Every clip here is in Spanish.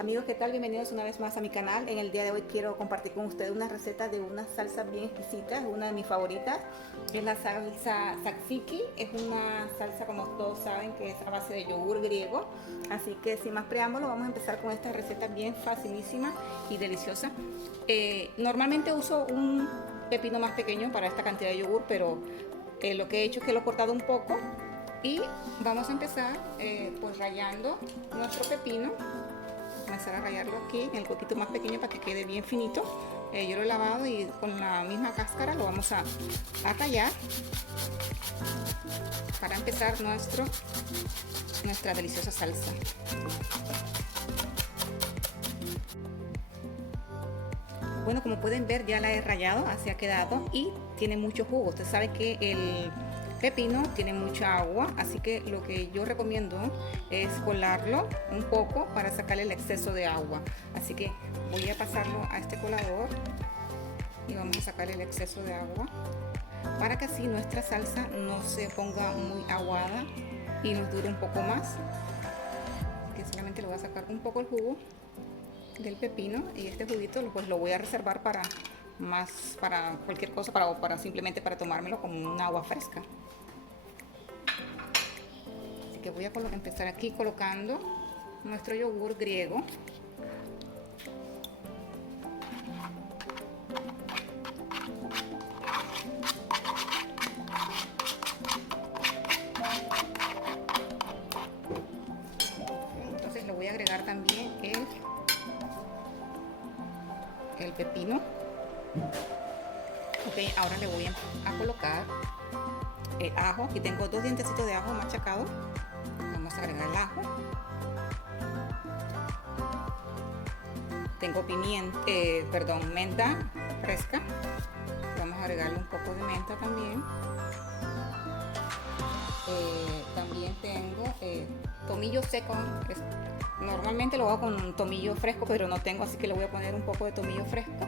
Amigos, ¿qué tal? Bienvenidos una vez más a mi canal. En el día de hoy quiero compartir con ustedes una receta de una salsa bien exquisita, una de mis favoritas. Es la salsa tzatziki. Es una salsa, como todos saben, que es a base de yogur griego. Así que sin más preámbulo, vamos a empezar con esta receta bien facilísima y deliciosa. Normalmente uso un pepino más pequeño para esta cantidad de yogur, pero lo que he hecho es que lo he cortado un poco. Y vamos a empezar pues rallando nuestro pepino. Comenzar a rallarlo aquí en el huequito más pequeño para que quede bien finito. Yo lo he lavado y con la misma cáscara lo vamos a tallar para empezar nuestra deliciosa salsa. Bueno, como pueden ver, ya la he rallado, así ha quedado y tiene mucho jugo. Ustedes saben que el pepino tiene mucha agua, así que lo que yo recomiendo es colarlo un poco para sacarle el exceso de agua. Así que voy a pasarlo a este colador y vamos a sacarle el exceso de agua para que así nuestra salsa no se ponga muy aguada y nos dure un poco más. Así que solamente le voy a sacar un poco el jugo del pepino y este juguito pues lo voy a reservar para cualquier cosa, para simplemente para tomármelo como un agua fresca. Así que voy a empezar aquí colocando nuestro yogur griego. Entonces le voy a agregar también el pepino. Ok, ahora le voy a colocar ajo. Aquí tengo 2 dientecitos de ajo machacados. Vamos a agregar el ajo. Tengo menta fresca. Vamos a agregarle un poco de menta también. También tengo tomillo seco. Normalmente lo hago con tomillo fresco, pero no tengo, así que le voy a poner un poco de tomillo fresco.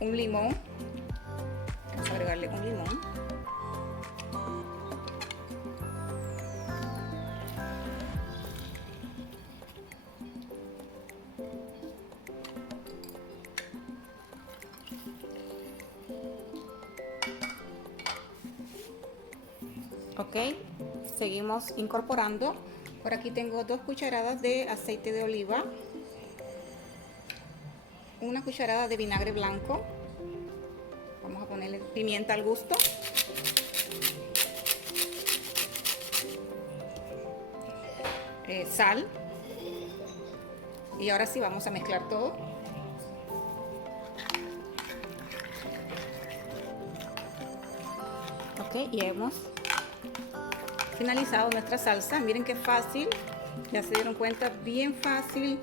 Un limón. Vamos a agregarle un limón. Ok, seguimos incorporando. Por aquí tengo 2 cucharadas de aceite de oliva, 1 cucharada de vinagre blanco. Vamos a ponerle pimienta al gusto. Sal. Y ahora sí vamos a mezclar todo. Ok, y hemos finalizado nuestra salsa. Miren qué fácil, ya se dieron cuenta, bien fácil.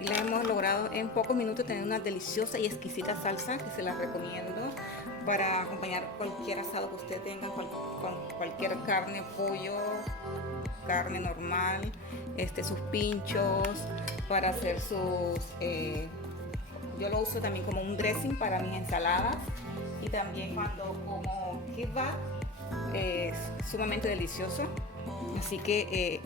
La hemos logrado en pocos minutos tener una deliciosa y exquisita salsa que se la recomiendo para acompañar cualquier asado que usted tenga con cualquier carne, pollo, carne normal, sus pinchos, para hacer yo lo uso también como un dressing para mis ensaladas y también cuando como kibbeh. Es sumamente delicioso, así que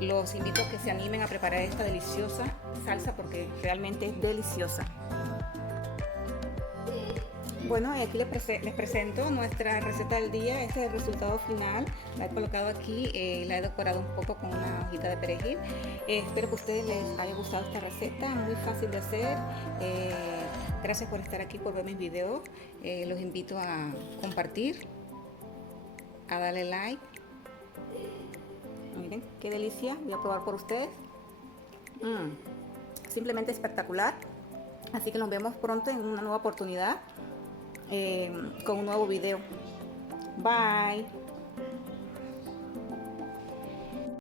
los invito a que se animen a preparar esta deliciosa salsa porque realmente es deliciosa. Bueno, aquí les presento nuestra receta del día. Este es el resultado final. La he colocado aquí, la he decorado un poco con una hojita de perejil. Espero que a ustedes les haya gustado esta receta, muy fácil de hacer. Gracias por estar aquí, por ver mis videos. Los invito a compartir, a darle like. Miren qué delicia, voy a probar por ustedes. Simplemente espectacular. Así que nos vemos pronto en una nueva oportunidad con un nuevo video. Bye.